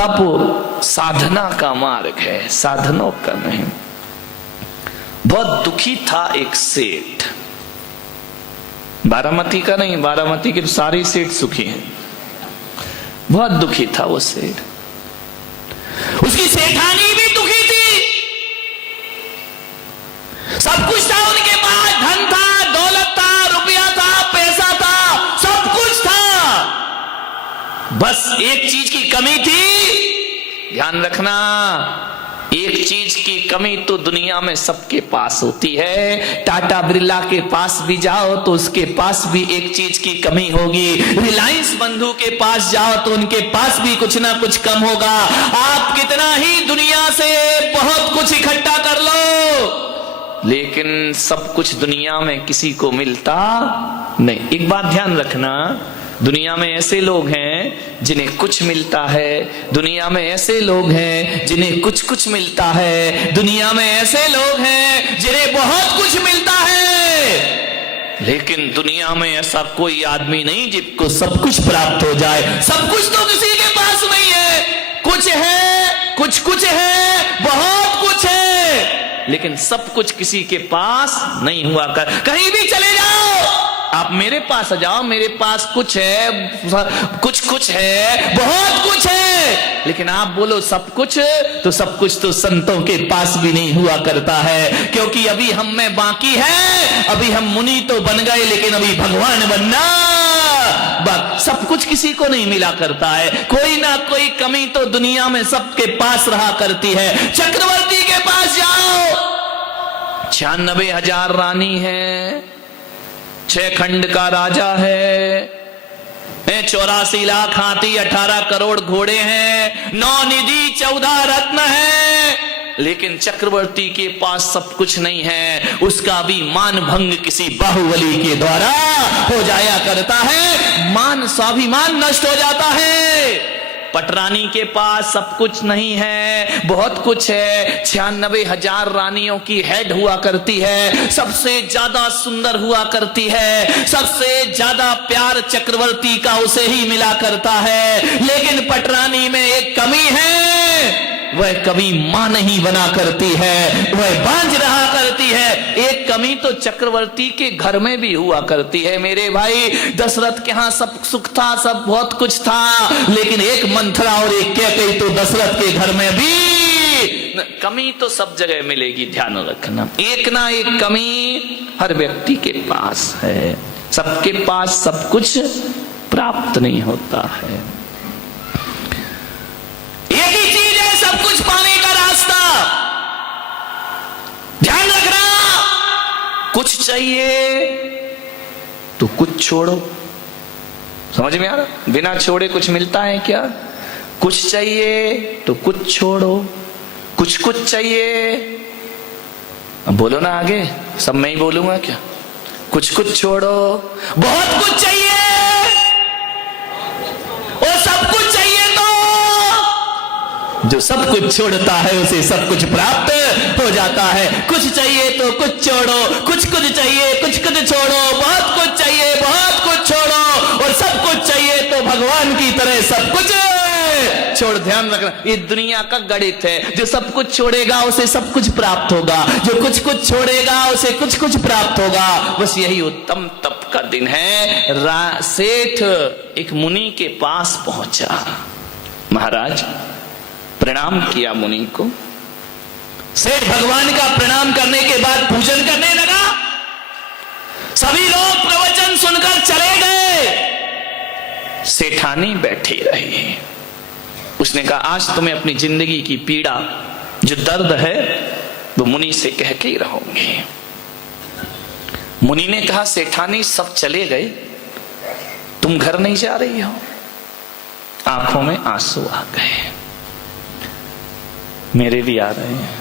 तप साधना का मार्ग है, साधनों का नहीं। बहुत दुखी था एक सेठ, बारामती का नहीं, बारामती के सारे सेठ सुखी हैं। बहुत दुखी था वो सेठ, उसकी सेठानी भी दुखी थी। सब कुछ था उनके पास, धन था, दौलत था, रुपया था, पैसा था, सब कुछ था, बस एक चीज की कमी थी। ध्यान रखना, एक चीज की कमी तो दुनिया में सबके पास होती है। टाटा बिरला के पास भी जाओ तो उसके पास भी एक चीज की कमी होगी। रिलायंस बंधु के पास जाओ तो उनके पास भी कुछ ना कुछ कम होगा। आप कितना ही दुनिया से बहुत कुछ इकट्ठा कर लो, लेकिन सब कुछ दुनिया में किसी को मिलता नहीं। एक बात ध्यान रखना, दुनिया में ऐसे लोग हैं जिन्हें कुछ मिलता है, दुनिया में ऐसे लोग हैं जिन्हें कुछ कुछ मिलता है, दुनिया में ऐसे लोग हैं जिन्हें बहुत कुछ मिलता है, लेकिन दुनिया में ऐसा कोई आदमी नहीं जिसको सब कुछ प्राप्त हो जाए। सब कुछ तो किसी के पास नहीं है, कुछ है, कुछ है, बहुत कुछ है, लेकिन सब कुछ किसी के पास नहीं हुआ कर। कहीं भी चले जाओ, आप मेरे पास आ जाओ, मेरे पास कुछ है, कुछ है, बहुत कुछ है, लेकिन आप बोलो सब कुछ, तो सब कुछ तो संतों के पास भी नहीं हुआ करता है। क्योंकि अभी हम में बाकी है, अभी हम मुनि तो बन गए, लेकिन अभी भगवान बनना सब कुछ किसी को नहीं मिला करता है। कोई ना कोई कमी तो दुनिया में सबके पास रहा करती है। चक्रवर्ती के पास जाओ, 96,000 रानी है, 6 खंड का राजा है, 84 लाख हाथी, 18 करोड़ घोड़े हैं, 9 निधि, 14 रत्न है, लेकिन चक्रवर्ती के पास सब कुछ नहीं है। उसका भी मान भंग किसी बाहुबली के द्वारा हो जाया करता है, मान स्वाभिमान नष्ट हो जाता है। पटरानी के पास सब कुछ नहीं है, बहुत कुछ है, 96,000 रानियों की हेड हुआ करती है, सबसे ज्यादा सुंदर हुआ करती है, सबसे ज्यादा प्यार चक्रवर्ती का उसे ही मिला करता है। लेकिन पटरानी में एक कमी है, वह कभी मां नहीं बना करती है, वह बांझ रहा करती है। एक कमी तो चक्रवर्ती के घर में भी हुआ करती है मेरे भाई। दशरथ के यहां सब सुख था, सब बहुत कुछ था, लेकिन एक मंथरा और एक कैकेयी तो दशरथ के घर में भी कमी तो सब जगह मिलेगी। ध्यान रखना, एक ना एक कमी हर व्यक्ति के पास है, सबके पास सब कुछ प्राप्त नहीं होता है। एक ही चीज है सब कुछ पाने का रास्ता। ध्यान रखना, कुछ चाहिए तो कुछ छोड़ो। समझ में आ रहा? बिना छोड़े कुछ मिलता है क्या? कुछ चाहिए तो कुछ छोड़ो, कुछ चाहिए। अब बोलो ना आगे, सब मैं ही बोलूंगा क्या? कुछ छोड़ो, बहुत कुछ चाहिए और सब कुछ चाहिए, जो सब कुछ छोड़ता है उसे सब कुछ प्राप्त हो जाता है। कुछ चाहिए तो कुछ छोड़ो, कुछ चाहिए कुछ छोड़ो, बहुत कुछ चाहिए बहुत कुछ छोड़ो, और सब कुछ चाहिए तो भगवान की तरह सब कुछ छोड़। ध्यान रखना, ये दुनिया का गणित है। जो सब कुछ छोड़ेगा उसे सब कुछ प्राप्त होगा, जो कुछ छोड़ेगा उसे कुछ प्राप्त होगा। बस यही उत्तम तप का दिन है। सेठ एक मुनि के पास पहुंचा, महाराज प्रणाम किया मुनि को। सेठ भगवान का प्रणाम करने के बाद पूजन करने लगा। सभी लोग प्रवचन सुनकर चले गए, सेठानी बैठी रही। उसने कहा, आज तुम्हें अपनी जिंदगी की पीड़ा, जो दर्द है, वो मुनि से कह के ही रहोगे। मुनि ने कहा, सेठानी सब चले गए, तुम घर नहीं जा रही हो? आंखों में आंसू आ गए, मेरे भी आ रहे हैं।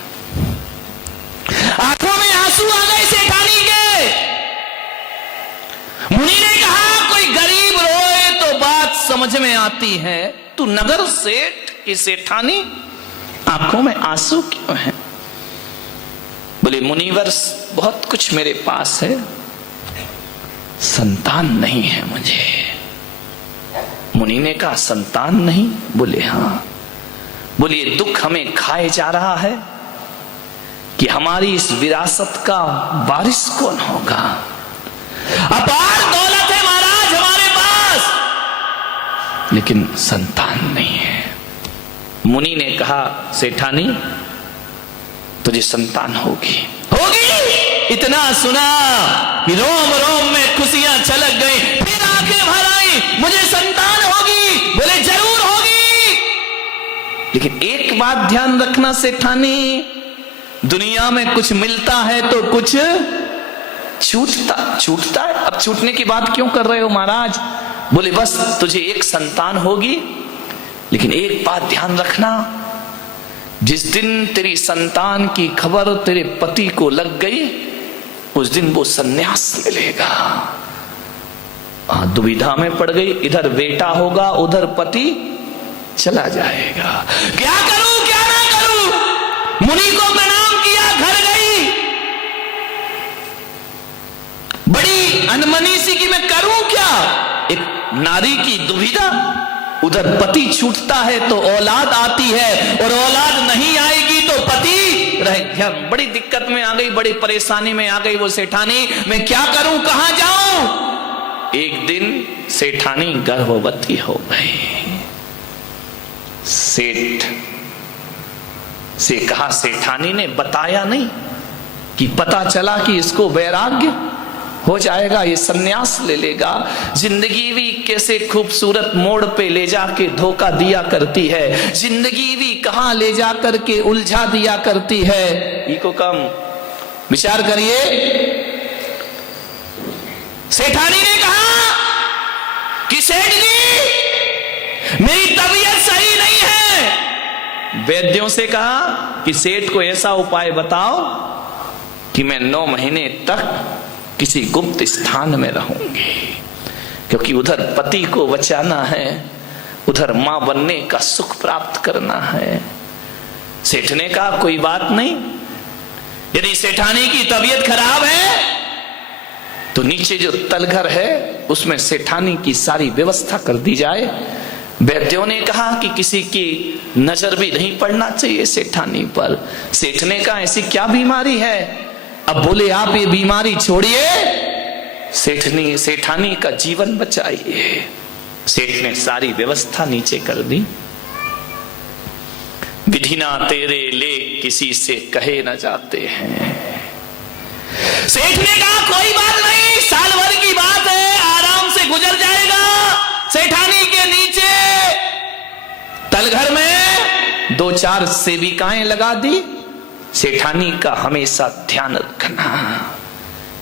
आंखों में आंसू आ गए सेठानी के। मुनि ने कहा, कोई गरीब रोए तो बात समझ में आती है, तू नगर सेठ की सेठानी, आंखों में आंसू क्यों है? बोले, मुनिवर बहुत कुछ मेरे पास है, संतान नहीं है मुझे। मुनि ने कहा, संतान नहीं? बोले हाँ। बोलिए दुख हमें खाए जा रहा है कि हमारी इस विरासत का वारिस कौन होगा। अपार दौलत है महाराज हमारे पास, लेकिन संतान नहीं है। मुनि ने कहा सेठानी तुझे संतान होगी। इतना सुना कि रोम रोम में खुशियां छलक गई, फिर आंखें भर आई, मुझे संतान होगी। बोले जरूर होगी, लेकिन एक बात ध्यान रखना सेठानी, दुनिया में कुछ मिलता है तो कुछ छूटता है। अब छूटने की बात क्यों कर रहे हो महाराज? बोले बस तुझे एक संतान होगी, लेकिन एक बात ध्यान रखना, जिस दिन तेरी संतान की खबर तेरे पति को लग गई उस दिन वो संन्यास ले लेगा। दुविधा में पड़ गई, इधर बेटा होगा उधर पति चला जाएगा। क्या करूं क्या ना करूं? मुनि को प्रणाम किया, घर गई, बड़ी अनमनी सी कि मैं करूं क्या। एक नारी की दुविधा, उधर पति छूटता है तो औलाद आती है, और औलाद नहीं आएगी तो पति रह। बड़ी दिक्कत में आ गई, बड़ी परेशानी में आ गई वो सेठानी, मैं क्या करूं कहां जाऊं। एक दिन सेठानी गर्भवती हो गई। सेठ से कहा, सेठानी ने बताया नहीं कि पता चला कि इसको वैराग्य हो जाएगा, ये सन्यास ले लेगा। जिंदगी भी कैसे खूबसूरत मोड़ पे ले जाके धोखा दिया करती है, जिंदगी भी कहां ले जा करके उलझा दिया करती है। इको कम विचार करिए। सेठानी ने कहा कि सेठ जी मेरी तबीयत सही नहीं है। वैद्यों से कहा कि सेठ को ऐसा उपाय बताओ कि मैं 9 महीने तक किसी गुप्त स्थान में रहूंगी, क्योंकि उधर पति को बचाना है, उधर मां बनने का सुख प्राप्त करना है। सेठ ने कहा कोई बात नहीं, यदि सेठानी की तबीयत खराब है तो नीचे जो तलघर है उसमें सेठानी की सारी व्यवस्था कर दी जाए। वैद्यों ने कहा कि किसी की नजर भी नहीं पड़ना चाहिए सेठानी पर। सेठ ने कहा ऐसी क्या बीमारी है? अब बोले आप ये बीमारी छोड़िए, सेठानी का जीवन बचाइए। सेठ ने सारी व्यवस्था नीचे कर दी। विधि ना तेरे लेख किसी से कहे न जाते हैं। सेठ ने कहा कोई बात नहीं, साल भर की बात है, आराम से गुजर जाएगा। सेठानी के नीचे तलघर में 2-4 सेविकाएं लगा दी। सेठानी का हमेशा ध्यान रखना।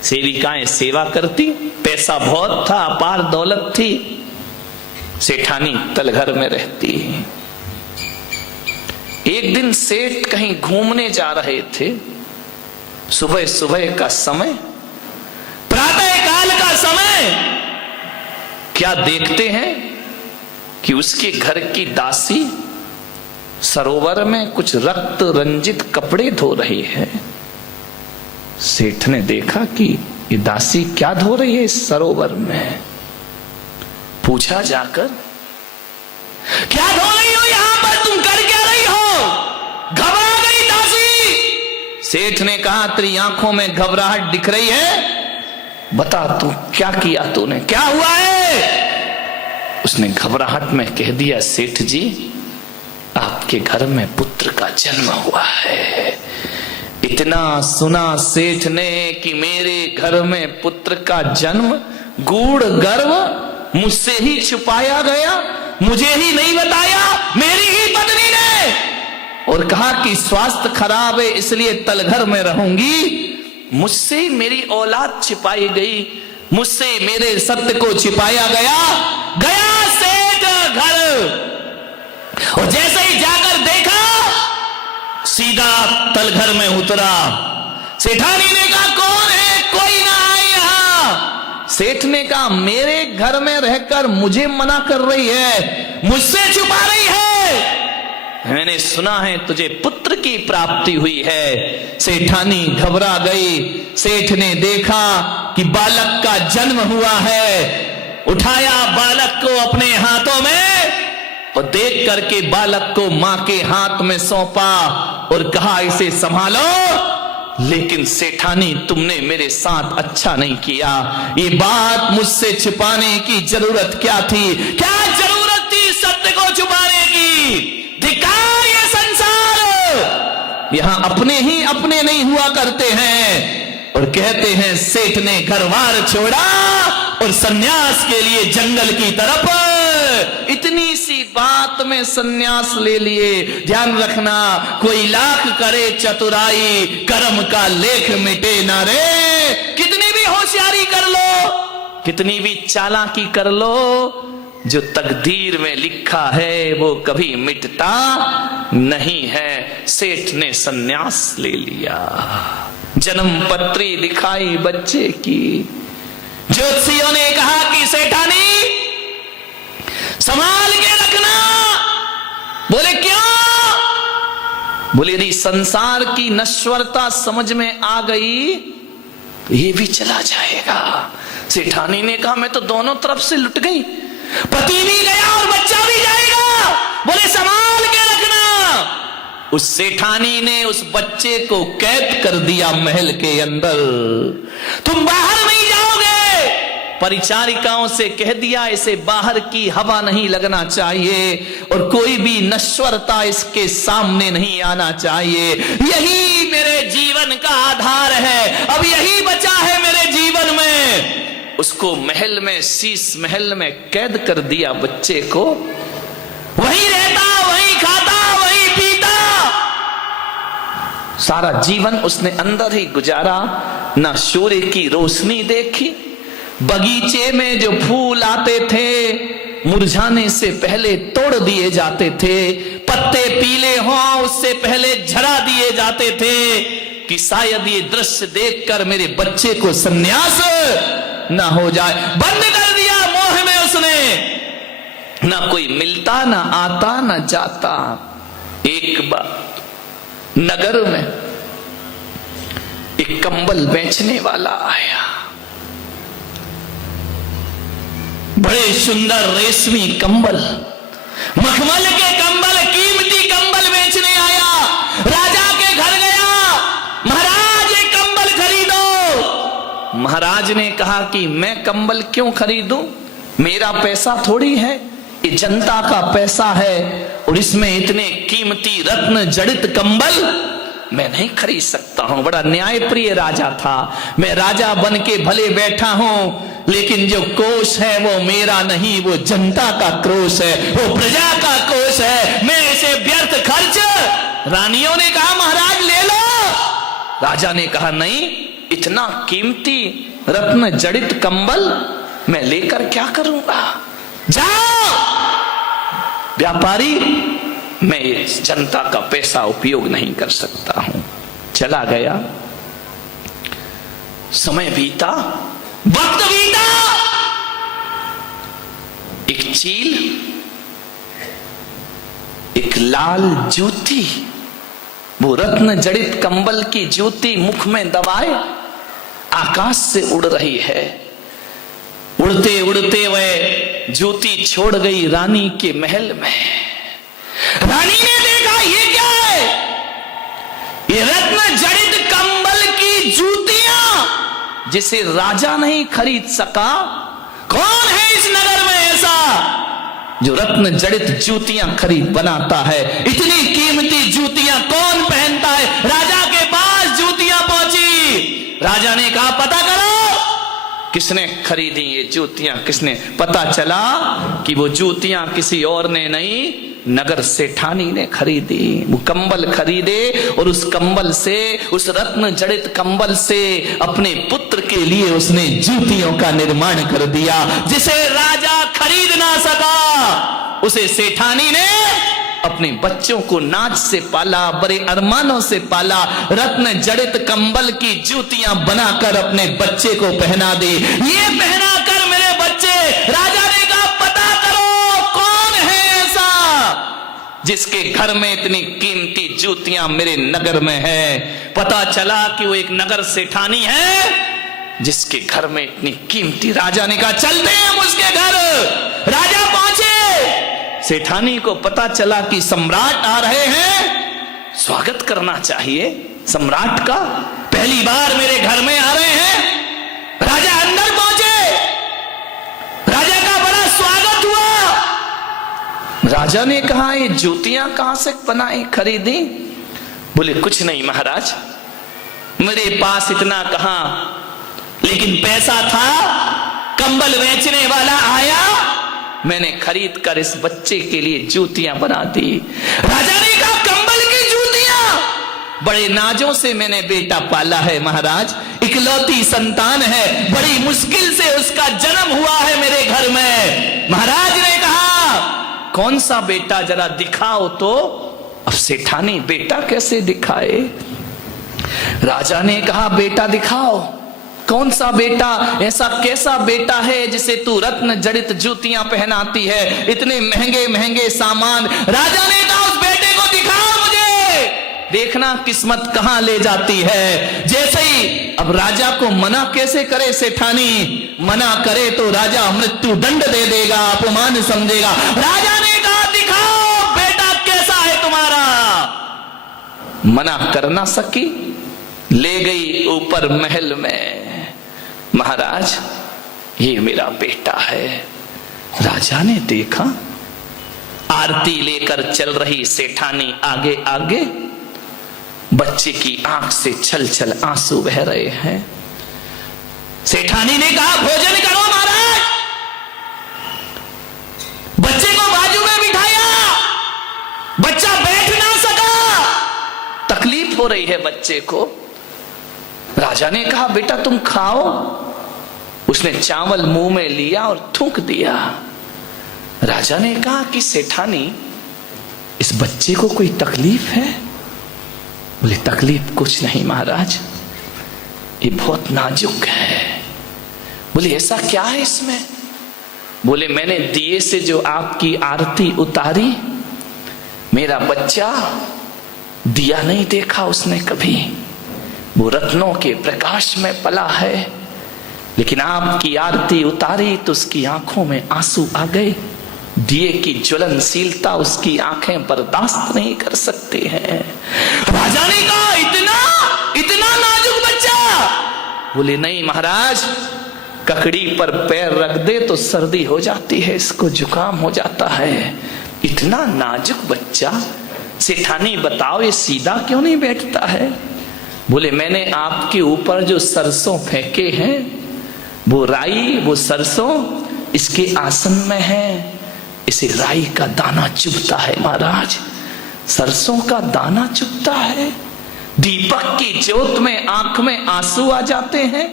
सेविकाएं सेवा करती, पैसा बहुत था, अपार दौलत थी, सेठानी तलघर में रहती। एक दिन सेठ कहीं घूमने जा रहे थे, सुबह सुबह का समय, प्रातः काल का समय। क्या देखते हैं कि उसके घर की दासी सरोवर में कुछ रक्त रंजित कपड़े धो रही है। सेठ ने देखा कि ये दासी क्या धो रही है इस सरोवर में। पूछा जाकर, क्या धो रही हो यहां पर, तुम कर क्या रही हो? घबरा गई दासी। सेठ ने कहा तेरी आंखों में घबराहट दिख रही है, बता तू क्या किया तूने, क्या हुआ है? उसने घबराहट में कह दिया, सेठ जी आपके घर में पुत्र का जन्म हुआ है। इतना सुना सेठ ने कि मेरे घर में पुत्र का जन्म, गूढ़ गर्व मुझसे ही छुपाया गया, मुझे ही नहीं बताया, मेरी ही पत्नी ने, और कहा कि स्वास्थ्य खराब है इसलिए तलघर में रहूंगी। मुझसे मेरी औलाद छिपाई गई, मुझसे मेरे सत्य को छिपाया गया। गया सेठ घर, और जैसे ही जाकर देखा सीधा तलघर में उतरा। सेठानी ने कहा कौन है, कोई ना आए यहां। सेठ ने कहा मेरे घर में रहकर मुझे मना कर रही है, मुझसे छुपा रही है। मैंने सुना है तुझे पुत्र की प्राप्ति हुई है। सेठानी घबरा गई। सेठ ने देखा कि बालक का जन्म हुआ है, उठाया बालक को अपने हाथों में और देख करके बालक को मां के हाथ में सौंपा और कहा इसे संभालो। लेकिन सेठानी तुमने मेरे साथ अच्छा नहीं किया, ये बात मुझसे छुपाने की जरूरत क्या थी? क्या जरूरत थी सत्य को छुपाने की? धिक्कार ये संसार, यहां अपने ही अपने नहीं हुआ करते हैं और कहते हैं सेठ ने घरबार छोड़ा और सन्यास के लिए जंगल की तरफ। इतनी सी बात में सन्यास ले लिए। ध्यान रखना, कोई लाख करे चतुराई, कर्म का लेख मिटे ना रे। कितनी भी होशियारी कर लो, कितनी भी चालाकी कर लो, जो तकदीर में लिखा है वो कभी मिटता नहीं है। सेठ ने सन्यास ले लिया, जन्म पत्री दिखाई बच्चे की। ज्योतिषियों ने कहा कि सेठानी संभाल के रखना। बोले क्यों? बोले यदि संसार की नश्वरता समझ में आ गई तो ये भी चला जाएगा। सेठानी ने कहा मैं तो दोनों तरफ से लुट गई, पति भी गया और बच्चा भी जाएगा। बोले संभाल के रखना। उस सेठानी ने उस बच्चे को कैद कर दिया महल के अंदर। तुम बाहर नहीं जाओगे। परिचारिकाओं से कह दिया इसे बाहर की हवा नहीं लगना चाहिए और कोई भी नश्वरता इसके सामने नहीं आना चाहिए। यही मेरे जीवन का आधार है, अब यही बचा है मेरे जीवन में। उसको महल में, शीश महल में कैद कर दिया बच्चे को। वहीं रहता, वहीं खाता, वहीं पीता, सारा जीवन उसने अंदर ही गुजारा। ना सूर्य की रोशनी देखी, बगीचे में जो फूल आते थे मुरझाने से पहले तोड़ दिए जाते थे, पत्ते पीले हों उससे पहले झड़ा दिए जाते थे कि शायद ये दृश्य देखकर मेरे बच्चे को सन्यास ना हो जाए। बंद कर दिया मोह में उसने। ना कोई मिलता, ना आता, ना जाता। एक बार नगर में एक कंबल बेचने वाला आया, बड़े सुंदर रेशमी कंबल, मखमल के कंबल, कीमती कंबल बेचने आया। राजा के घर गया, महाराज ये कंबल खरीदो। महाराज ने कहा कि मैं कंबल क्यों खरीदूं, मेरा पैसा थोड़ी है, ये जनता का पैसा है और इसमें इतने कीमती रत्न जड़ित कंबल मैं नहीं खरीद सकता हूं। बड़ा न्यायप्रिय राजा था। मैं राजा बन के भले बैठा हूं लेकिन जो कोष है वो मेरा नहीं, वो जनता का कोष है, वो प्रजा का कोष है। मैं इसे व्यर्थ खर्च। रानियों ने कहा महाराज ले लो। राजा ने कहा नहीं, इतना कीमती रत्न जड़ित कंबल मैं लेकर क्या करूंगा। जाओ व्यापारी, मैं इस जनता का पैसा उपयोग नहीं कर सकता हूं। चला गया, समय बीता, वक्त बीता। एक चील, एक लाल जूती, वो रत्न जड़ित कंबल की जूती मुख में दबाए आकाश से उड़ रही है। उड़ते उड़ते वह जूती छोड़ गई रानी के महल में। रानी ने देखा ये क्या है, ये रत्न जड़ित कंबल की जूतियां जिसे राजा नहीं खरीद सका। कौन है इस नगर में ऐसा जो रत्न जड़ित जूतियां खरीद बनाता है? इतनी कीमती जूतियां कौन पहनता है? राजा के पास जूतियां पहुंची। राजा ने कहा पता करो किसने खरीदी ये जूतियां, किसने? पता चला कि वो जूतियां किसी और ने नहीं, नगर सेठानी ने खरीदी। वो कंबल खरीदे और उस कंबल से, उस रत्न जड़ित कंबल से अपने पुत्र के लिए उसने जूतियों का निर्माण कर दिया। जिसे राजा खरीद ना सका उसे सेठानी ने अपने बच्चों को नाच से पाला, बड़े अरमानों से पाला। रत्न जड़ित कंबल की जूतियां बनाकर अपने बच्चे को पहना दी। ये पहना कर मेरे बच्चे, राजा ने कहा पता करो कौन है ऐसा जिसके घर में इतनी कीमती जूतियां मेरे नगर में है। पता चला कि वो एक नगर सेठानी है जिसके घर में इतनी कीमती। राजा ने कहा चलते हैं हम उसके घर। राजा पहुंचे, सेठानी को पता चला कि सम्राट आ रहे हैं, स्वागत करना चाहिए सम्राट का। पहली बार मेरे घर में आ रहे हैं। राजा अंदर पहुंचे, राजा का बड़ा स्वागत हुआ। राजा ने कहा ये जूतियां कहां से बनाई, खरीदी? बोले कुछ नहीं महाराज, मेरे पास इतना कहां, लेकिन पैसा था, कंबल बेचने वाला आया, मैंने खरीद कर इस बच्चे के लिए जूतियां बना दी। राजा ने कहा कंबल की जूतियां? बड़े नाजों से मैंने बेटा पाला है महाराज, इकलौती संतान है, बड़ी मुश्किल से उसका जन्म हुआ है मेरे घर में। महाराज ने कहा कौन सा बेटा, जरा दिखाओ तो। अब सेठानी बेटा कैसे दिखाए? राजा ने कहा बेटा दिखाओ। कौन सा बेटा? ऐसा कैसा बेटा है जिसे तू रत्न जड़ित जूतियां पहनाती है, इतने महंगे महंगे सामान? राजा ने कहा उस बेटे को दिखाओ मुझे, देखना किस्मत कहां ले जाती है। जैसे ही अब राजा को मना कैसे करे सेठानी? मना करे तो राजा मृत्यु दंड दे देगा, अपमान समझेगा। राजा ने कहा दिखाओ बेटा कैसा है तुम्हारा। मना कर ना सकी, ले गई ऊपर महल में। महाराज ये मेरा बेटा है। राजा ने देखा आरती लेकर चल रही सेठानी आगे आगे, बच्चे की आंख से छल छल आंसू बह रहे हैं। सेठानी ने कहा भोजन करो महाराज। बच्चे को बाजू में बिठाया, बच्चा बैठ ना सका, तकलीफ हो रही है बच्चे को। राजा ने कहा बेटा तुम खाओ। उसने चावल मुंह में लिया और थूक दिया। राजा ने कहा कि सेठानी इस बच्चे को कोई तकलीफ है? बोले तकलीफ कुछ नहीं महाराज, ये बहुत नाजुक है। बोले ऐसा क्या है इसमें? बोले मैंने दिए से जो आपकी आरती उतारी, मेरा बच्चा दिया नहीं देखा उसने कभी, वो रत्नों के प्रकाश में पला है, लेकिन आपकी आरती उतारी तो उसकी आंखों में आंसू आ गए। दिए की ज्वलनशीलता उसकी आंखें बर्दाश्त नहीं कर सकते हैं। राजा ने कहा इतना नाजुक बच्चा? बोले नहीं महाराज, ककड़ी पर पैर रख दे तो सर्दी हो जाती है, इसको जुकाम हो जाता है। इतना नाजुक बच्चा? सेठानी बताओ ये सीधा क्यों नहीं बैठता है? बोले मैंने आपके ऊपर जो सरसों फेंके हैं, वो राई वो सरसों इसके आसन में है, इसे राई का दाना चुभता है महाराज, सरसों का दाना चुभता है। दीपक की ज्योत में आंख में आंसू आ जाते हैं।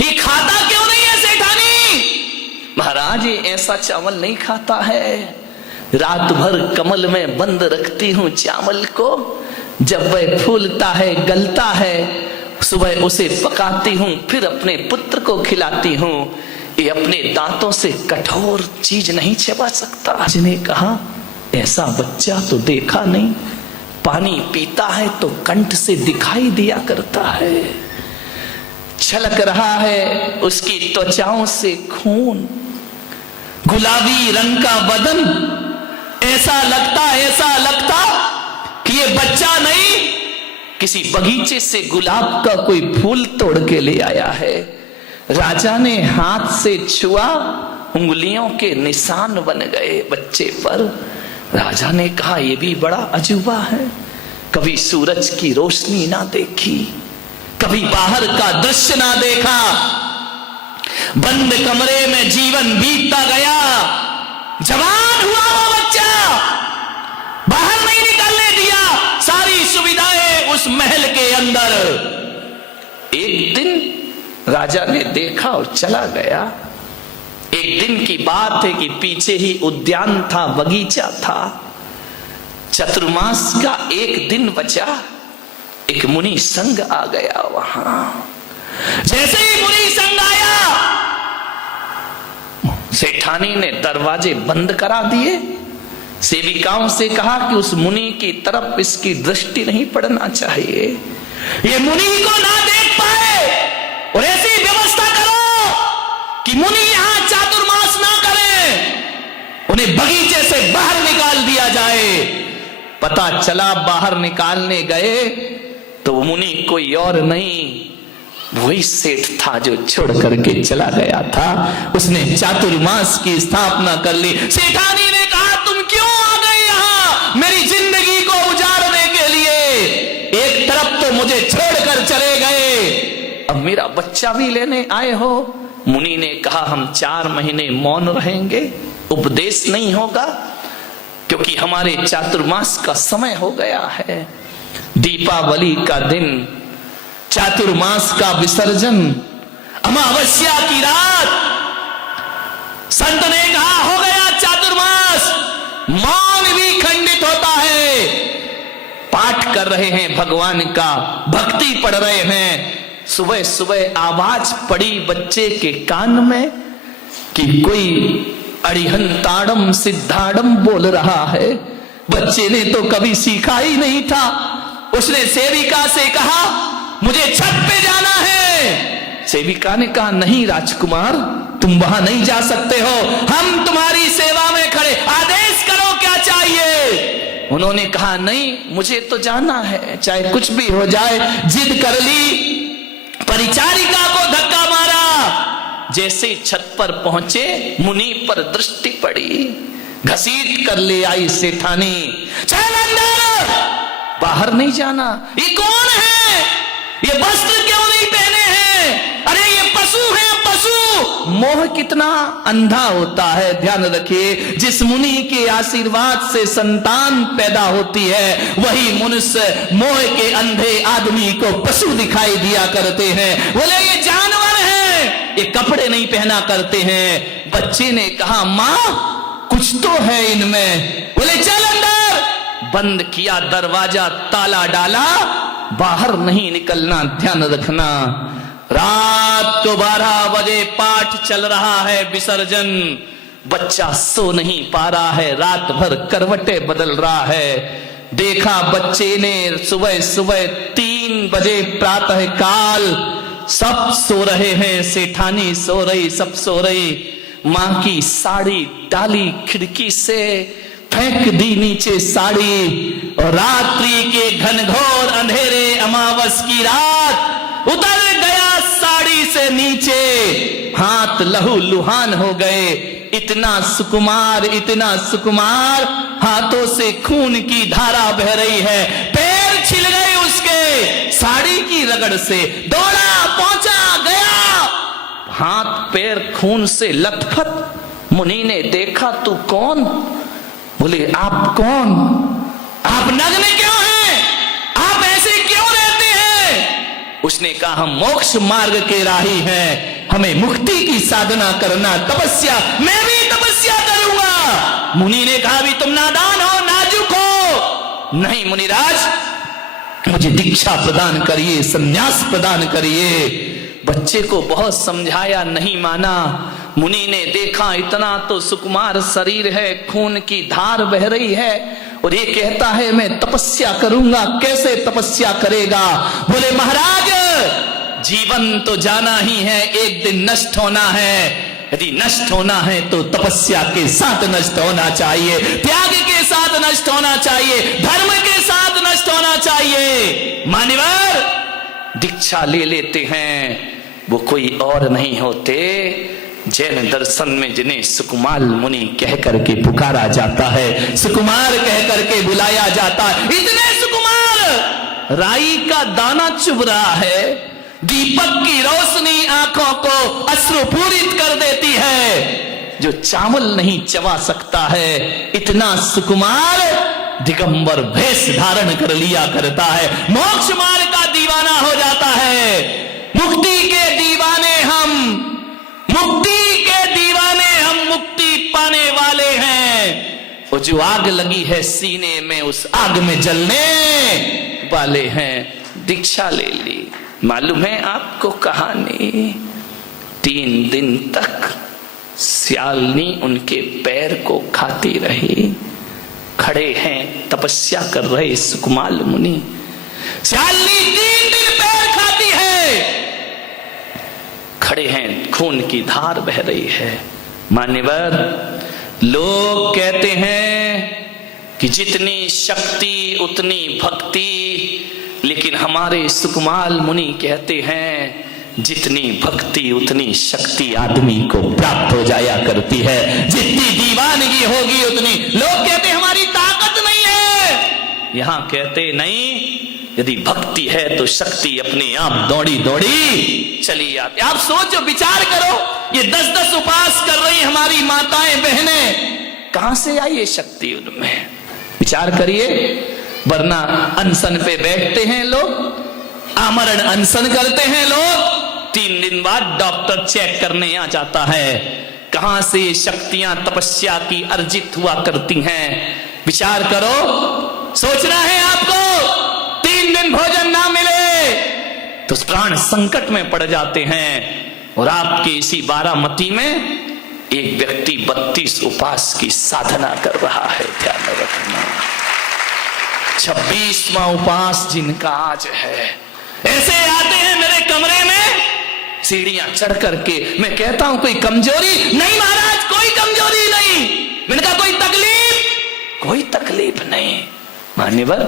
ये खाता क्यों नहीं है सेठानी? महाराज ये ऐसा चावल नहीं खाता है, रात भर कमल में बंद रखती हूं चावल को, जब वह फूलता है गलता है, सुबह उसे पकाती हूं, फिर अपने पुत्र को खिलाती हूं। ये अपने दांतों से कठोर चीज नहीं चबा सकता। जिन्हें कहा ऐसा बच्चा तो देखा नहीं, पानी पीता है तो कंठ से दिखाई दिया करता है, छलक रहा है उसकी त्वचाओं से खून, गुलाबी रंग का बदन, ऐसा लगता कि ये बच्चा नहीं, किसी बगीचे से गुलाब का कोई फूल तोड़ के ले आया है। राजा ने हाथ से छुआ, उंगलियों के निशान बन गए बच्चे पर। राजा ने कहा यह भी बड़ा अजूबा है, कभी सूरज की रोशनी ना देखी, कभी बाहर का दृश्य ना देखा, बंद कमरे में जीवन बीतता गया, जवान हुआ वो बच्चा, बाहर नहीं निकलने दिया, सारी सुविधाएं उस महल के अंदर। एक दिन राजा ने देखा और चला गया। एक दिन की बात है कि पीछे ही उद्यान था, बगीचा था, चतुर्मास का एक दिन बचा, एक मुनि संघ आ गया वहां। जैसे ही मुनि संघ आया, सेठानी ने दरवाजे बंद करा दिए, सेविकाओं से कहा कि उस मुनि की तरफ इसकी दृष्टि नहीं पड़ना चाहिए, ये मुनि को ना देख पाए, और ऐसी व्यवस्था करो कि मुनि यहां चातुर्मास ना करें। उन्हें बगीचे से बाहर निकाल दिया जाए। पता चला बाहर निकालने गए तो मुनि कोई और नहीं, वही सेठ था जो छोड़ करके चला गया था। उसने चातुर्मास की स्थापना कर ली। सेठानी ने कहा, तुम क्यों आ गए यहां मेरी जिंदगी को उजाड़ने के लिए? एक तरफ तो मुझे छोड़कर चले गए, अब मेरा बच्चा भी लेने आए हो। मुनि ने कहा, हम 4 महीने मौन रहेंगे, उपदेश नहीं होगा, क्योंकि हमारे चातुर्मास का समय हो गया है। दीपावली का दिन, चातुर्मास का विसर्जन, अमावस्या की रात, संत ने कहा हो गया चातुर्मास, मौन भी खंडित होता है। पाठ कर रहे हैं भगवान का, भक्ति पढ़ रहे हैं, सुबह सुबह आवाज पड़ी बच्चे के कान में कि कोई अड़िहंताड़म सिद्धाड़म बोल रहा है। बच्चे ने तो कभी सीखा ही नहीं था। उसने सेविका से कहा, मुझे छत पे जाना है। सेविका ने कहा, नहीं राजकुमार, तुम वहां नहीं जा सकते हो, हम तुम्हारी सेवा में खड़े, आदेश करो क्या चाहिए। उन्होंने कहा, नहीं मुझे तो जाना है, चाहे कुछ भी हो जाए। जिद कर ली, परिचारिका को धक्का मारा। जैसे छत पर पहुंचे, मुनि पर दृष्टि पड़ी, घसीट कर ले आई सेठानी। चल अंदर, बाहर नहीं जाना। ये कौन है? ये वस्त्र क्यों नहीं पहने हैं? अरे ये पशु है, पशु। मोह कितना अंधा होता है, ध्यान रखिए। जिस मुनि के आशीर्वाद से संतान पैदा होती है, वही मनुष्य मोह के अंधे आदमी को पशु दिखाई दिया करते हैं। बोले ये जानवर है, ये कपड़े नहीं पहना करते हैं। बच्चे ने कहा, मां कुछ तो है इनमें। बोले चल अंदर। बंद किया दरवाजा, ताला डाला, बाहर नहीं निकलना, ध्यान रखना। रात को 12 बजे पाठ चल रहा है, विसर्जन। बच्चा सो नहीं पा रहा है, रात भर करवटें बदल रहा है। देखा बच्चे ने सुबह सुबह 3 बजे प्रातः काल, सब सो रहे हैं, सेठानी सो रही, सब सो रही। मां की साड़ी डाली खिड़की से, फेंक दी नीचे साड़ी, और रात्रि के घनघोर अंधेरे अमावस की रात उतर गया साड़ी से नीचे। हाथ लहू लुहान हो गए। इतना सुकुमार, इतना सुकुमार, हाथों से खून की धारा बह रही है। पैर छिल गए उसके साड़ी की रगड़ से। दौड़ा, पहुंचा, गया, हाथ पैर खून से लथपथ। मुनि ने देखा, तू कौन? बोले, आप कौन? आप नग्न क्यों हैं? आप ऐसे क्यों रहते हैं? उसने कहा, हम मोक्ष मार्ग के राही हैं, हमें मुक्ति की साधना करना, तपस्या, मैं भी तपस्या करूंगा। मुनि ने कहा, भी तुम नादान हो, नाजुक हो। नहीं मुनिराज, मुझे दीक्षा प्रदान करिए, संन्यास प्रदान करिए। बच्चे को बहुत समझाया, नहीं माना। मुनि ने देखा, इतना तो सुकुमार शरीर है, खून की धार बह रही है, और ये कहता है मैं तपस्या करूंगा। कैसे तपस्या करेगा? बोले, महाराज जीवन तो जाना ही है, एक दिन नष्ट होना है। यदि नष्ट होना है तो तपस्या के साथ नष्ट होना चाहिए, त्याग के साथ नष्ट होना चाहिए, धर्म के साथ नष्ट होना चाहिए। मान्यवर दीक्षा ले लेते हैं, वो कोई और नहीं होते, जैन दर्शन में जिन्हें सुकुमार मुनि कह करके पुकारा जाता है, सुकुमार कह करके बुलाया जाता है। इतने सुकुमार, राई का दाना चुभ रहा है, दीपक की रोशनी आंखों को अश्रुपूरित कर देती है, जो चावल नहीं चबा सकता है। इतना सुकुमार दिगंबर भेष धारण कर लिया करता है, मोक्ष मार्ग का दीवाना हो जाता है। मुक्ति के दीवाने हम, मुक्ति के दीवाने हम, मुक्ति पाने वाले हैं। वो जो आग लगी है सीने में, उस आग में जलने वाले हैं। दीक्षा ले ली। मालूम है आपको कहानी? 3 दिन तक सियालनी उनके पैर को खाती रही। खड़े हैं, तपस्या कर रहे सुकुमार मुनि। सियालनी 3 दिन पैर खाती है, खड़े हैं, खून की धार बह रही है। मान्यवर लोग कहते हैं कि जितनी शक्ति उतनी भक्ति, लेकिन हमारे सुकमाल मुनि कहते हैं जितनी भक्ति उतनी शक्ति आदमी को प्राप्त हो जाया करती है। जितनी दीवानगी होगी उतनी, लोग कहते हमारी ताकत नहीं है, यहां कहते नहीं, यदि भक्ति है तो शक्ति अपने आप दौड़ी दौड़ी चली आती। आप सोचो, विचार करो, ये 10-10 उपास कर रही हमारी माताएं बहनें, कहां से आई ये शक्ति उनमें? विचार करिए। वरना अनशन पे बैठते हैं लोग, आमरण अनशन करते हैं लोग, 3 दिन बाद डॉक्टर चेक करने आ जाता है, कहां से ये शक्तियां तपस्या की अर्जित हुआ करती हैं। विचार करो, सोचना है आपको, 3 दिन भोजन ना मिले तो प्राण संकट में पड़ जाते हैं। और आपके इसी बारामती में एक व्यक्ति 32 उपास की साधना कर रहा है, ध्यान रखना। 26वां उपास जिनका आज है, ऐसे आते हैं मेरे कमरे में सीढ़ियां चढ़ करके। मैं कहता हूं कोई कमजोरी नहीं महाराज, कोई कमजोरी नहीं। मैंने कहा कोई तकलीफ? कोई तकलीफ नहीं। मान्यवर,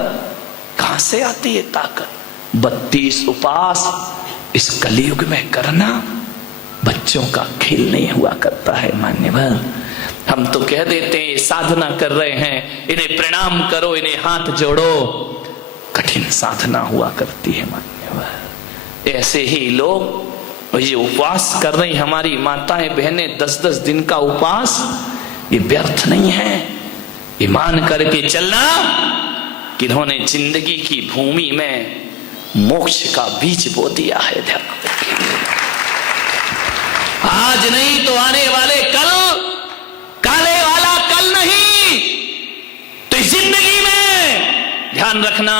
कहां से आती है ताकत? 32 उपास इस कलयुग में करना बच्चों का खेल नहीं हुआ करता है। मान्यवर, हम तो कह देते हैं साधना कर रहे हैं, इन्हें प्रणाम करो, इन्हें हाथ जोड़ो, कठिन साधना हुआ करती है। मान्यवर, ऐसे ही लोग ये उपवास कर रही हमारी माताएं बहनें, 10-10 दिन का उपवास, ये व्यर्थ नहीं है। ये मान करके चलना कि इन्होंने जिंदगी की भूमि में मोक्ष का बीज बो दिया है। ध्यान रखिए, आज नहीं तो आने वाले कल, काले वाला कल नहीं, तो इस जिंदगी में ध्यान रखना,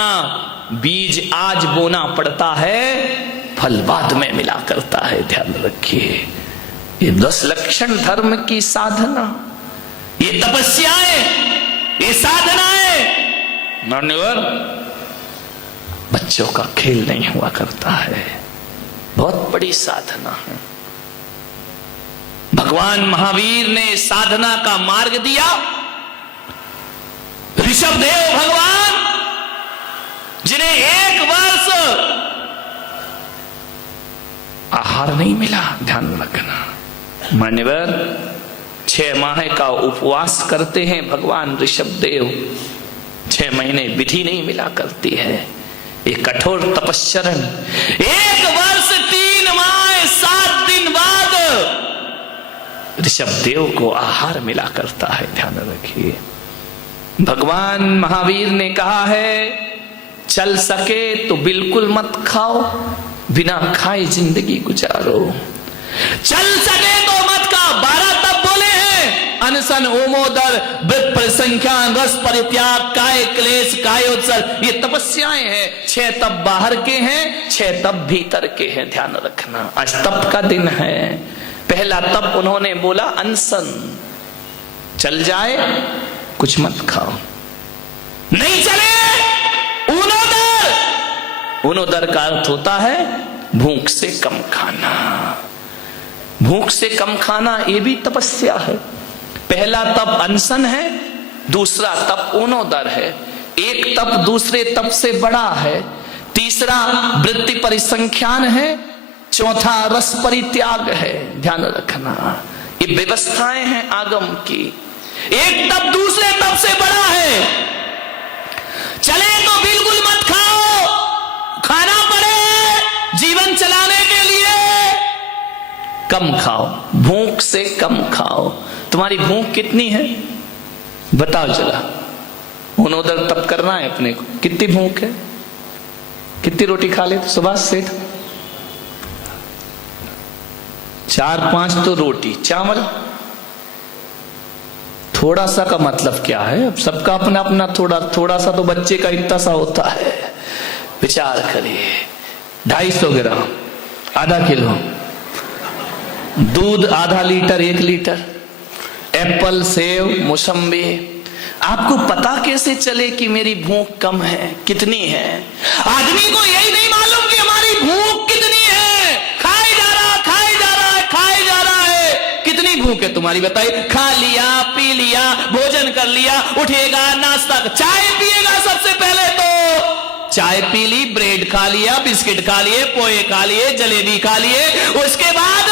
बीज आज बोना पड़ता है, फल बाद में मिला करता है। ध्यान रखिए, ये 10 लक्षण धर्म की साधना, ये तपस्याएं, ये साधनाएं मान्यवर बच्चों का खेल नहीं हुआ करता है, बहुत बड़ी साधना है। भगवान महावीर ने साधना का मार्ग दिया। ऋषभदेव भगवान, जिन्हें 1 वर्ष आहार नहीं मिला, ध्यान रखना। मान्यवर, 6 माह का उपवास करते हैं भगवान ऋषभदेव, 6 महीने विधि नहीं मिला करती है। एक कठोर तपस्चरण, 1 वर्ष 3 माह 7 दिन बाद ऋषभदेव को आहार मिला करता है। ध्यान रखिए, भगवान महावीर ने कहा है, चल सके तो बिल्कुल मत खाओ, बिना खाए जिंदगी गुजारो। चल सके तो मत खाओ, 12 तप बोले हैं, अनशन, ओमोदर, व्रत, परिसंख्यान, रस परित्याग, काय क्लेश, कायोत्सर्ग, ये तपस्याएं हैं। 6 तप बाहर के हैं, 6 तप भीतर के हैं। ध्यान रखना, आज तप का दिन है। पहला तप उन्होंने बोला अनशन, चल जाए कुछ मत खाओ, नहीं चले ऊनोदर। ऊनोदर का अर्थ होता है भूख से कम खाना। भूख से कम खाना ये भी तपस्या है। पहला तप अनशन है, दूसरा तप ऊनोदर है। एक तप दूसरे तप से बड़ा है, तीसरा वृत्ति परिसंख्यान है, चौथा रस परित्याग है। ध्यान रखना, ये व्यवस्थाएं हैं आगम की। एक तप दूसरे तप से बड़ा है। चले तो बिल्कुल मत खाओ, खाना पड़े जीवन चलाने के लिए कम खाओ, भूख से कम खाओ। तुम्हारी भूख कितनी है बताओ जरा, ऊनोदर तप करना है अपने को। कितनी भूख है, कितनी रोटी खा ले सुभाष सेठ? 4-5 तो रोटी, चावल थोड़ा सा का मतलब क्या है? अब सबका अपना अपना थोड़ा सा तो बच्चे का इतना सा होता है। विचार करिए, 250 ग्राम, आधा किलो दूध, आधा लीटर, 1 लीटर, एप्पल, सेव, मौसम्बी। आपको पता कैसे चले कि मेरी भूख कम है, कितनी है? आदमी को यही नहीं मालूम कि हमारी भूख कितनी है। खाए जा रहा है, कितनी भूख है तुम्हारी बताइए? खा लिया, पी लिया, भोजन कर लिया, उठेगा, नाश्ता, चाय पिएगा सबसे पहले तो चाय पी ली, ब्रेड खा लिया, बिस्किट खा लिए, पोहे खा लिए, जलेबी खा लिए, उसके बाद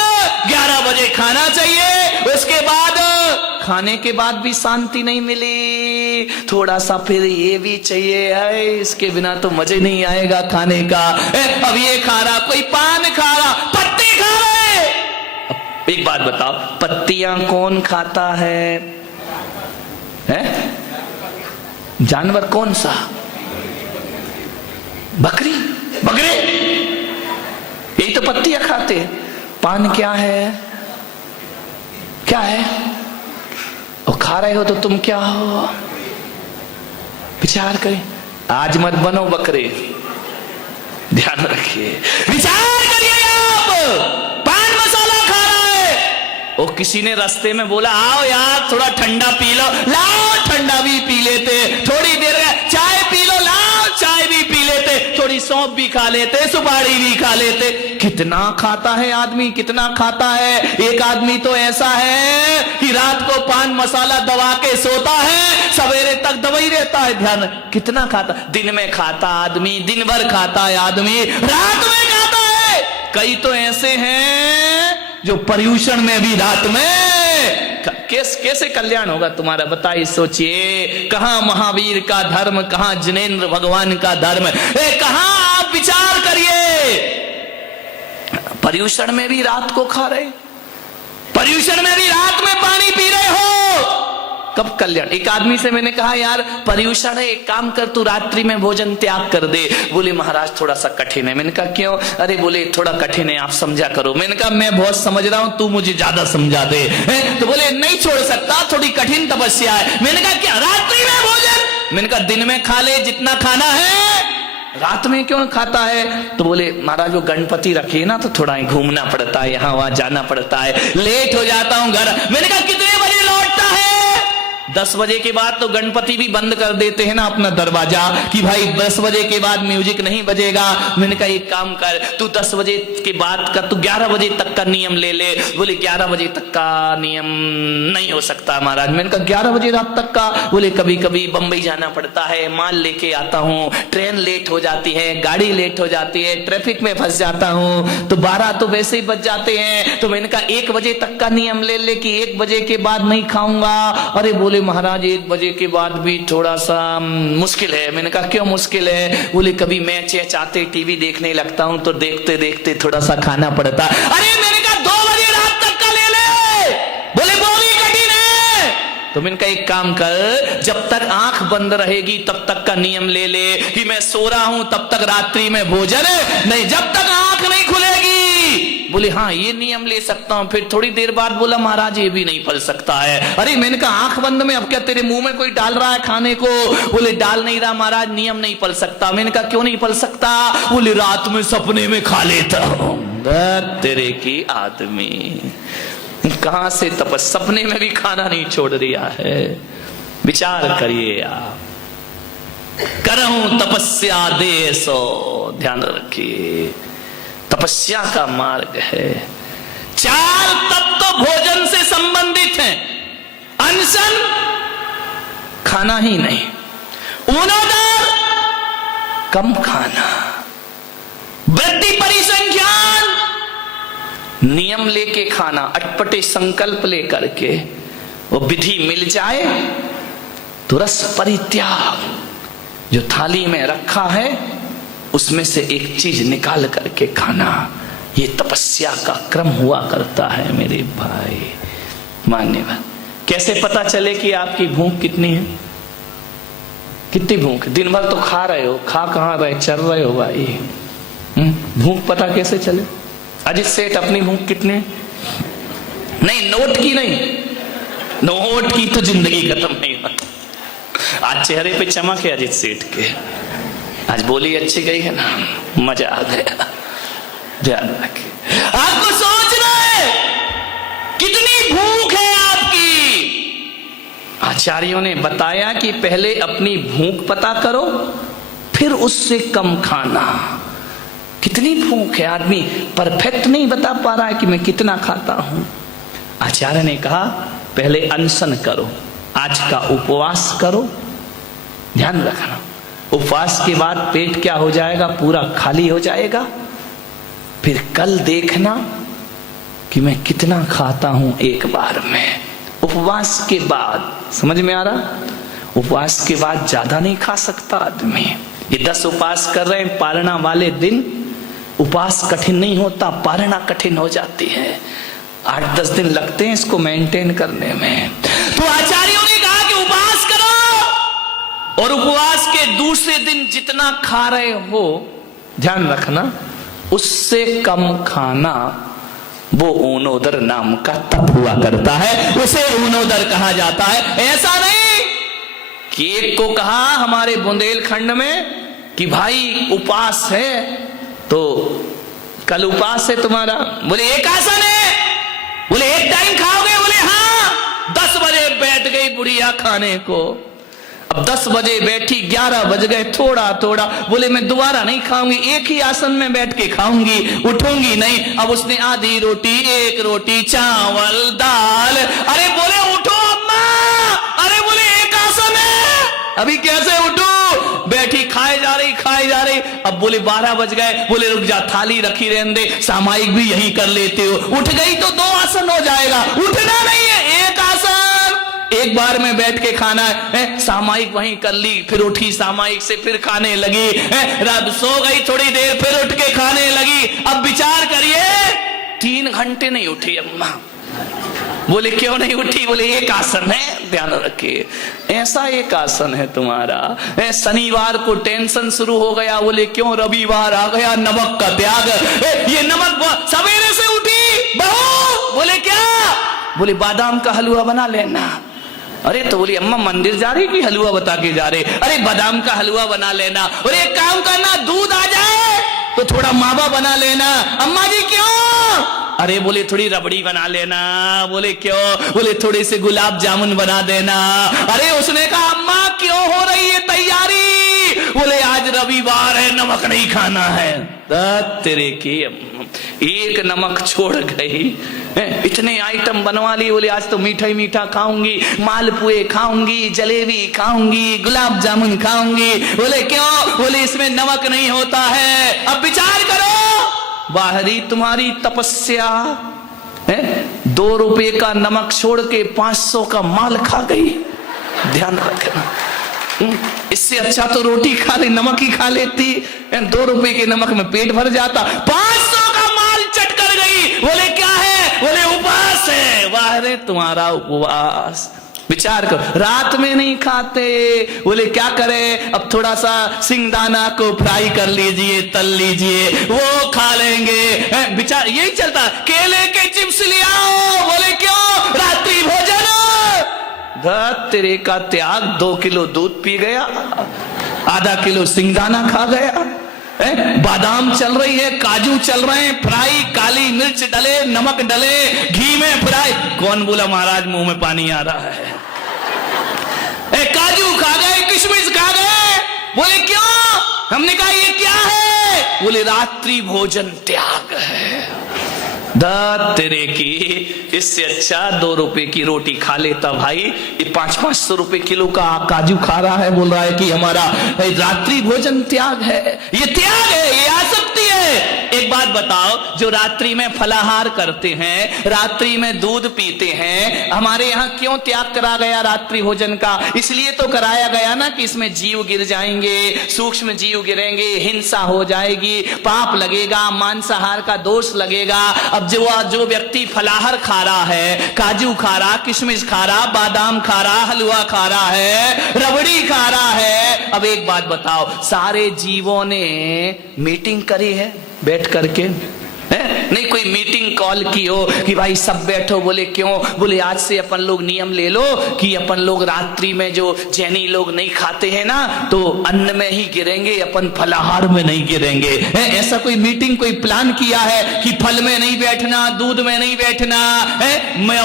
11 बजे खाना चाहिए, उसके बाद खाने के बाद भी शांति नहीं मिली, थोड़ा सा फिर ये भी चाहिए है, इसके बिना तो मजे नहीं आएगा खाने का। अब ये खा रहा, कोई पान खा रहा, पत्ते खा रहे। एक बात बताओ, पत्तियां कौन खाता है? जानवर कौन सा? बकरी, बकरे, यही तो पत्तियां खाते हैं। पान क्या है? क्या है? और खा रहे हो तो तुम क्या हो? विचार करें, आज मत बनो बकरे, ध्यान रखिए, विचार करिए। आप पान मसाला खा रहा है, वो किसी ने रास्ते में बोला आओ यार थोड़ा ठंडा पी लो, लाओ ठंडा भी पी लेते, थोड़ी देर चाय पी लो, लाओ चाय भी पी लेते, थोड़ी सौंफ भी खा लेते, सुपारी भी खा लेते। कितना खाता है आदमी, कितना खाता है। एक आदमी तो ऐसा है कि रात को पान मसाला दबा के सोता है, सवेरे तक दबाई रहता है। ध्यान, कितना खाता। दिन में खाता आदमी, दिन भर खाता है आदमी, रात में खाता है। कई तो ऐसे हैं जो पर्यूषण में भी रात में कैसे कल्याण होगा तुम्हारा बताइए, सोचिए। कहां महावीर का धर्म, कहां जिनेंद्र भगवान का धर्म, कहां आप विचार करिए। पर्यूषण में भी रात को खा रहे, पर्यूषण में भी रात में पानी पी रहे हो, कब कल्याण। एक आदमी से मैंने कहा यार पर्यूषण है, एक काम कर तू रात्रि में भोजन त्याग कर दे। बोले महाराज थोड़ा सा कठिन है। मैंने कहा क्यों? अरे बोले थोड़ा कठिन है, आप समझा करो। मैंने कहा मैं बहुत समझ रहा हूं, तू मुझे ज्यादा समझा दे। तो बोले नहीं छोड़ सकता, थोड़ी कठिन तपस्या है। मैंने कहा क्या रात्रि में भोजन? मैंने कहा दिन में खा ले जितना खाना है, रात में क्यों खाता है? तो बोले महाराज वो गणपति रखे ना तो थोड़ा घूमना पड़ता है, यहाँ वहां जाना पड़ता है, लेट हो जाता हूं घर। मैंने कहा कितने बजे लौटता है? 10 बजे के बाद तो गणपति भी बंद कर देते हैं ना अपना दरवाजा कि भाई 10 बजे के बाद म्यूजिक नहीं बजेगा। मैंने कहा एक काम कर, तू 10 बजे के बाद का तू 11 बजे तक का नियम ले ले। बोले 11 बजे तक का नियम नहीं हो सकता महाराज। मैंने कहा 11 बजे रात तक का? बोले कभी कभी बंबई जाना पड़ता है, माल लेके आता हूँ, ट्रेन लेट हो जाती है, गाड़ी लेट हो जाती है, ट्रैफिक में फंस जाता हूँ, तो 12 तो वैसे ही बज जाते हैं। तो मैंने कहा 1 बजे तक का नियम ले ले कि 1 बजे के बाद नहीं खाऊंगा। अरे बोले महाराज 1 बजे के बाद भी थोड़ा सा मुश्किल है। मैंने कहा क्यों मुश्किल है? बोले कभी मैच चाहते टीवी देखने लगता हूं तो देखते देखते थोड़ा सा खाना पड़ता। अरे मैंने कहा 2 बजे रात तक का ले ले। बोले बोली कठिन है। तो मैंने कहा एक काम कर, जब तक आंख बंद रहेगी तब तक का नियम ले ले कि मैं सो रहा हूं तब तक रात्रि में भोजन नहीं, जब तक आंख नहीं खुलेगी। बोले हाँ ये नियम ले सकता हूं। फिर थोड़ी देर बाद बोला महाराज ये भी नहीं फल सकता है। अरे मैंने कहा आंख बंद में अब क्या तेरे मुंह में कोई डाल रहा है खाने को? बोले डाल नहीं रहा महाराज, नियम नहीं फल सकता। मैंने कहा क्यों नहीं फल सकता? बोले रात में सपने में खा लेता हूं। तेरे की आदमी कहां से तपस, सपने में भी खाना नहीं छोड़ दिया है। विचार करिए आप। करहूं तपस्या दे सो, ध्यान रखिए तपस्या का मार्ग है। 4 तत्व भोजन से संबंधित हैं। अनशन खाना ही नहीं, उनोदर कम खाना, वृद्धि परिसंख्यान नियम लेके खाना, अटपटे संकल्प लेकर के वो विधि मिल जाए तो रस परित्याग, जो थाली में रखा है उसमें से एक चीज निकाल करके खाना, ये तपस्या का क्रम हुआ करता है मेरे भाई। मान्यवर कैसे पता चले कि आपकी भूख कितनी है? कितनी भूख? दिन भर तो खा रहे हो, खा कहां रहे, चल रहे हो भाई। भूख पता कैसे चले? अजित सेठ अपनी भूख कितनी? नहीं नोट की नहीं, नोट की तो जिंदगी खत्म नहीं होती। आज चेहरे पे चमक है अजित सेठ के, आज बोली अच्छी गई है ना, मजा आ गया। ध्यान रखिए, आपको सोचना है कितनी भूख है आपकी। आचार्यों ने बताया कि पहले अपनी भूख पता करो, फिर उससे कम खाना। कितनी भूख है? आदमी परफेक्ट नहीं बता पा रहा है कि मैं कितना खाता हूं। आचार्य ने कहा पहले अनशन करो, आज का उपवास करो। ध्यान रखना, उपवास के बाद पेट क्या हो जाएगा, पूरा खाली हो जाएगा। फिर कल देखना कि मैं कितना खाता हूं एक बार में। उपवास के बाद, समझ में आ रहा, उपवास के बाद ज्यादा नहीं खा सकता आदमी। ये 10 उपवास कर रहे हैं, पारणा वाले दिन उपवास कठिन नहीं होता, पारणा कठिन हो जाती है। 8-10 दिन लगते हैं इसको मेंटेन करने में। तो आचार्यों ने कहा कि उपवास करो, और उपवास के दूसरे दिन जितना खा रहे हो, ध्यान रखना, उससे कम खाना। वो ऊनोदर नाम का तप हुआ करता है, उसे ऊनोदर कहा जाता है। ऐसा नहीं कि एक को कहा हमारे बुंदेलखंड में कि भाई उपवास है, तो कल उपवास है तुम्हारा, बोले एक आसन है, बोले एक टाइम खाओगे, बोले हाँ। 10 बजे बैठ गई बुढ़िया खाने को। अब 10 बजे बैठी, 11 बज गए, थोड़ा थोड़ा, बोले मैं दोबारा नहीं खाऊंगी, एक ही आसन में बैठ के खाऊंगी, उठूंगी नहीं। अब उसने आधी रोटी, 1 रोटी, चावल, दाल। अरे बोले उठो अम्मा, अरे बोले एक आसन है, अभी कैसे उठो? बैठी खाए जा रही, खाए जा रही। अब बोले 12 बज गए, बोले रुक जा, थाली रखी रहने दे, सामायिक भी यही कर लेते हो। उठ गई तो 2 आसन हो जाएगा, उठना नहीं है, एक आसन, एक बार में बैठ के खाना है। सामायिक वहीं कर ली, फिर उठी सामायिक से, फिर खाने लगी। रात सो गई थोड़ी देर, फिर उठ के खाने लगी। अब विचार करिए, 3 घंटे नहीं उठी अम्मा। बोले क्यों नहीं उठी? बोले एक आसन है, ध्यान रखिए, ऐसा एक आसन है तुम्हारा। शनिवार को टेंशन शुरू हो गया, बोले क्यों? रविवार आ गया, नमक का त्याग। ये नमक सवेरे से उठी बहू, बोले क्या? बोले बादाम का हलवा बना लेना। अरे तो बोली अम्मा मंदिर जा रही कि हलवा बता के जा रहे? अरे बादाम का हलवा बना लेना। और एक काम करना, दूध आ जाए तो थोड़ा मावा बना लेना। अम्मा जी क्यों? अरे बोले थोड़ी रबड़ी बना लेना। बोले क्यों? बोले थोड़े से गुलाब जामुन बना देना। अरे उसने कहा अम्मा क्यों हो रही है तैयारी? बोले आज रविवार है, नमक नहीं खाना है। तेरे की एक नमक छोड़ गई, इतने आइटम बनवा लिए। बोले आज तो मीठा ही मीठा खाऊंगी, मालपुए खाऊंगी, जलेबी खाऊंगी, गुलाब जामुन खाऊंगी। बोले क्यों? बोले इसमें नमक नहीं होता है। अब विचार करो, बाहरी तुम्हारी तपस्या है, 2 रुपए का नमक छोड़ के 500 का माल खा गई। ध्यान रखना, इससे अच्छा तो रोटी खा ले, नमक ही खा लेती। 2 रुपए के नमक में पेट भर जाता, 500 का माल चट कर गई। बोले क्या है? बोले उपवास है। वाह रे तुम्हारा उपवास। विचार करो, रात में नहीं खाते। बोले क्या करे? अब थोड़ा सा सिंगदाना को फ्राई कर लीजिए, तल लीजिए, वो खा लेंगे। विचार यही चलता, केले के चिप्स ले आओ। बोले क्यों? रात्रि भोजन। तेरे का त्याग, 2 किलो दूध पी गया, आधा किलो सिंगदाना खा गया, बादाम चल रही है, काजू चल रहे हैं, फ्राई, काली मिर्च डले, नमक डले, घी में फ्राई। कौन बोला महाराज मुंह में पानी आ रहा है? काजू खा गए, किशमिश खा गए। बोले क्यों? हमने कहा ये क्या है? बोले रात्रि भोजन त्याग है। तेरे की, इससे अच्छा 2 रुपए की रोटी खा लेता भाई। ये 500-500 रुपए किलो का काजू खा रहा है, बोल रहा है कि हमारा रात्रि भोजन त्याग है। ये त्याग है, ये आसक्ति है। एक बात बताओ, जो रात्रि में फलाहार करते हैं, रात्रि में दूध पीते हैं, हमारे यहाँ क्यों त्याग करा गया रात्रि भोजन का? इसलिए तो कराया गया ना कि इसमें जीव गिर जाएंगे, सूक्ष्म जीव गिरेंगे, हिंसा हो जाएगी, पाप लगेगा, मांसाहार का दोष लगेगा। अब जो व्यक्ति फलाहार खा रहा है, काजू खा रहा, किशमिश खा रहा, बादाम खा रहा, हलवा खा रहा है, रबड़ी खा रहा है। अब एक बात बताओ, सारे जीवों ने मीटिंग करी है बैठ करके? नहीं कोई मीटिंग कॉल की हो कि भाई सब बैठो। बोले क्यों? बोले आज से अपन लोग नियम ले लो कि अपन लोग रात्रि में, जो जैनी लोग नहीं खाते हैं ना, तो अन्न में ही गिरेंगे, अपन फलाहार में नहीं गिरेंगे। ऐसा कोई मीटिंग, कोई प्लान किया है कि फल में नहीं बैठना, दूध में नहीं बैठना,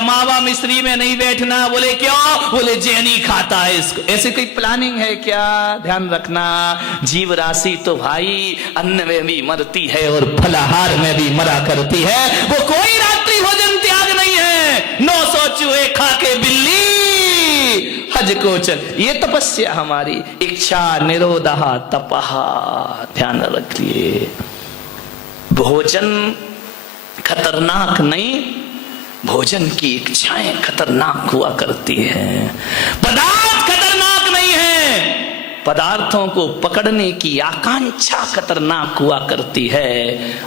मावा मिश्री में नहीं बैठना? बोले क्यों? बोले जैनी खाता है इसको। ऐसे कोई प्लानिंग है क्या? ध्यान रखना, जीव राशि तो भाई अन्न में भी मरती है और फलाहार में भी मरा करती है। वो कोई रात्रि भोजन त्याग नहीं है। 900 चूहे खा के बिल्ली हज को चल। ये तपस्या हमारी। इच्छा निरोधः तपः। ध्यान रखिए, भोजन खतरनाक नहीं, भोजन की इच्छाएं खतरनाक हुआ करती हैं। पदार्थ खतरनाक नहीं है, पदार्थों को पकड़ने की आकांक्षा खतरनाक हुआ करती है।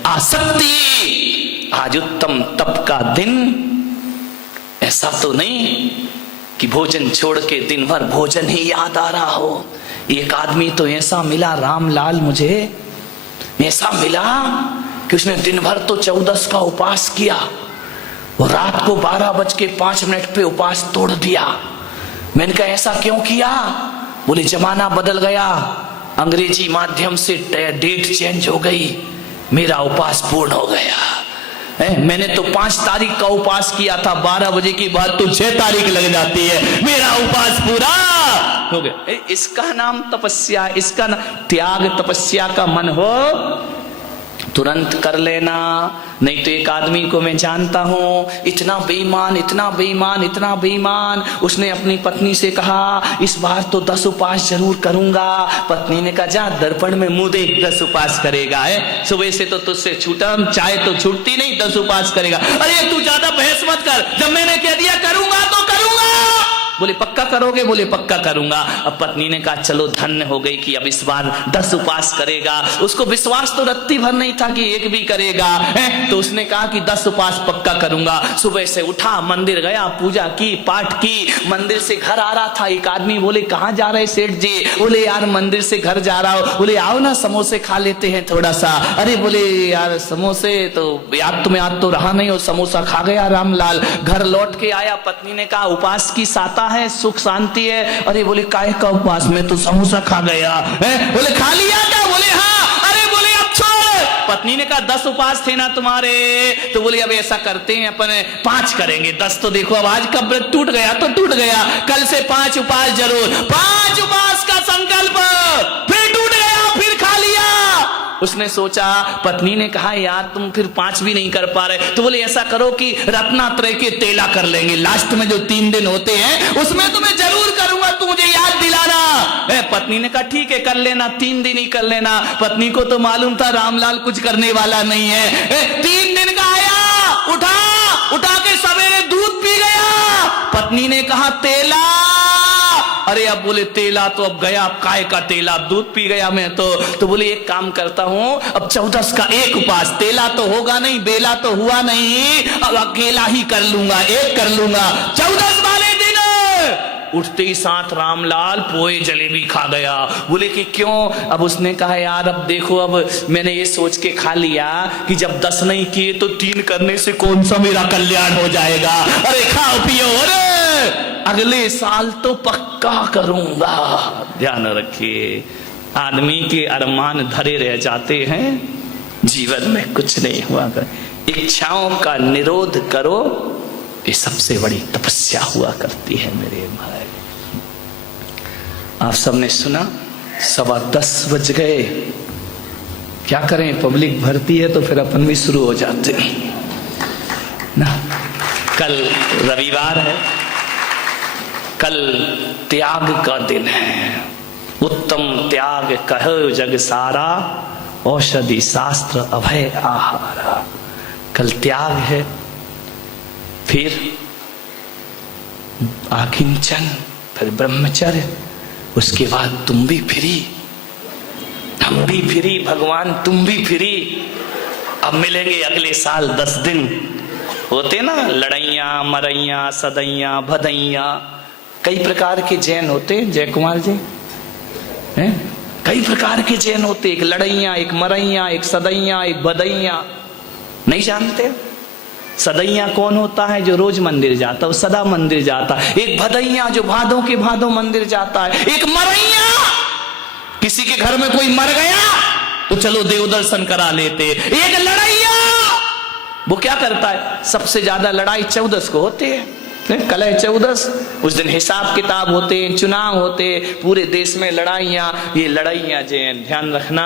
आसक्ति। आज उत्तम तप का दिन। ऐसा तो नहीं कि भोजन छोड़ के दिन भर भोजन ही याद आ रहा हो। एक आदमी तो ऐसा मिला रामलाल, मुझे ऐसा मिला कि उसने दिन भर तो 14 का उपवास किया और रात को 12:05 पे उपवास तोड़ दिया। मैंने कहा ऐसा क्यों किया? बोले जमाना बदल गया, अंग्रेजी माध्यम से डेट चेंज हो गई, मेरा उपवास पूर्ण हो गया। मैंने तो 5 तारीख का उपवास किया था, 12 बजे की बात तो 6 तारीख लग जाती है, मेरा उपवास पूरा हो गया। इसका नाम तपस्या, इसका नाम त्याग। तपस्या का मन हो तुरंत कर लेना। नहीं तो एक आदमी को मैं जानता हूं, इतना बेईमान, इतना बेईमान, इतना बेईमान। उसने अपनी पत्नी से कहा इस बार तो 10 उपवास जरूर करूंगा। पत्नी ने कहा जा दर्पण में मुंह देख, 10 उपवास करेगा है। सुबह से तो तुझसे छूटा, चाय तो छूटती नहीं, 10 उपवास करेगा। अरे तू ज्यादा बहस मत कर, जब मैंने कह दिया करूंगा तो करूंगा। बोले पक्का करोगे? बोले पक्का करूंगा। अब पत्नी ने कहा चलो धन्य हो गई कि अब इस बार 10 उपवास करेगा। उसको विश्वास तो रत्ती भर नहीं था कि एक भी करेगा है? तो उसने कहा कि 10 उपवास पक्का करूंगा। सुबह से उठा, मंदिर गया, पूजा की, पाठ की। मंदिर से घर आ रहा था, एक आदमी बोले कहाँ जा रहे सेठ जी? बोले यार मंदिर से घर जा रहा हो। बोले आओ ना समोसे खा लेते हैं थोड़ा सा। अरे बोले यार समोसे तो याद तुम्हें याद तो रहा नहीं, और समोसा खा गया रामलाल। घर लौट के आया, पत्नी ने कहा उपवास की साता है, सुख शांति है। अरे बोले काहे का उपवास में तो समोसा खा गया है। बोले खा लिया क्या? बोले हाँ। अरे बोले अब छोड़। पत्नी ने कहा 10 उपवास थे ना तुम्हारे? तो बोले अब ऐसा करते हैं अपन 5 करेंगे। 10 तो देखो अब आज का व्रत टूट गया तो टूट गया, कल से 5 उपवास जरूर। 5 उपवास का संकल्प, फिर टूट गया, फिर खा लिया। उसने सोचा, पत्नी ने कहा यार तुम फिर 5 भी नहीं कर पा रहे, तो बोले ऐसा करो कि रत्नात्रय के तेला कर लेंगे, लास्ट में जो 3 दिन होते हैं उसमें तुम्हें जरूर करूंगा, तू मुझे याद दिलाना। पत्नी ने कहा ठीक है कर लेना, 3 दिन ही कर लेना। पत्नी को तो मालूम था रामलाल कुछ करने वाला नहीं है। 3 दिन का आया, उठा के सवेरे दूध पी गया। पत्नी ने कहा तेला। अरे अब बोले तेला तो अब गया, अब काय का तेला, दूध पी गया मैं तो बोले एक काम करता हूं, अब 14 का एक उपवास, तेला तो होगा नहीं, बेला तो हुआ नहीं, अब अकेला ही कर लूंगा, एक कर लूंगा। 14 वाले दिन उठते ही साथ रामलाल पोए जलेबी खा गया। बोले कि क्यों? अब उसने कहा यार अब देखो, अब मैंने ये सोच के खा लिया कि जब 10 नहीं किए तो 3 करने से कौन सा मेरा कल्याण हो जाएगा। अरे खाओ पियो, अरे अगले साल तो पक्का करूंगा। ध्यान रखिए, आदमी के अरमान धरे रह जाते हैं, जीवन में कुछ नहीं हुआ कर। इच्छाओं का निरोध करो, ये सबसे बड़ी तपस्या हुआ करती है मेरे भाई। आप सबने सुना 10:15 बज गए, क्या करें, पब्लिक भरती है तो फिर अपन भी शुरू हो जाते हैं ना। कल रविवार है, कल त्याग का दिन है। उत्तम त्याग कहो जग सारा, औषधि शास्त्र अभय आहारा। कल त्याग है, फिर आकिंचन, फिर ब्रह्मचर्य, उसके बाद तुम भी फ्री, हम भी फ्री, भगवान तुम भी फ्री। अब मिलेंगे अगले साल 10 दिन। होते ना लड़ैया, मरैया, सदैया, भदैया, कई प्रकार के जैन होते हैं जय कुमार जी हैं, कई प्रकार के जैन होते, एक लड़ैया, एक मरैया, एक सदैया, एक भदैया। नहीं जानते? सदैया कौन होता है? जो रोज मंदिर जाता है, वो सदा मंदिर जाता है। एक भदैया जो भादों के भादों मंदिर जाता है। एक मरैया, किसी के घर में कोई मर गया तो चलो देव दर्शन करा लेते। एक लड़ैया, वो क्या करता है, सबसे ज्यादा लड़ाई 14 को होती है, कल है 14, उस दिन हिसाब किताब होते हैं, चुनाव होते, पूरे देश में लड़ाइयां। ये लड़ाइयां जैन, ध्यान रखना,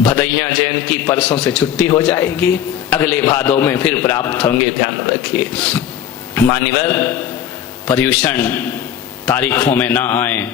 भदैया जैन की परसों से छुट्टी हो जाएगी, अगले भादों में फिर प्राप्त होंगे, ध्यान रखिए। मान्यवर, पर्यूषण तारीखों में ना आए,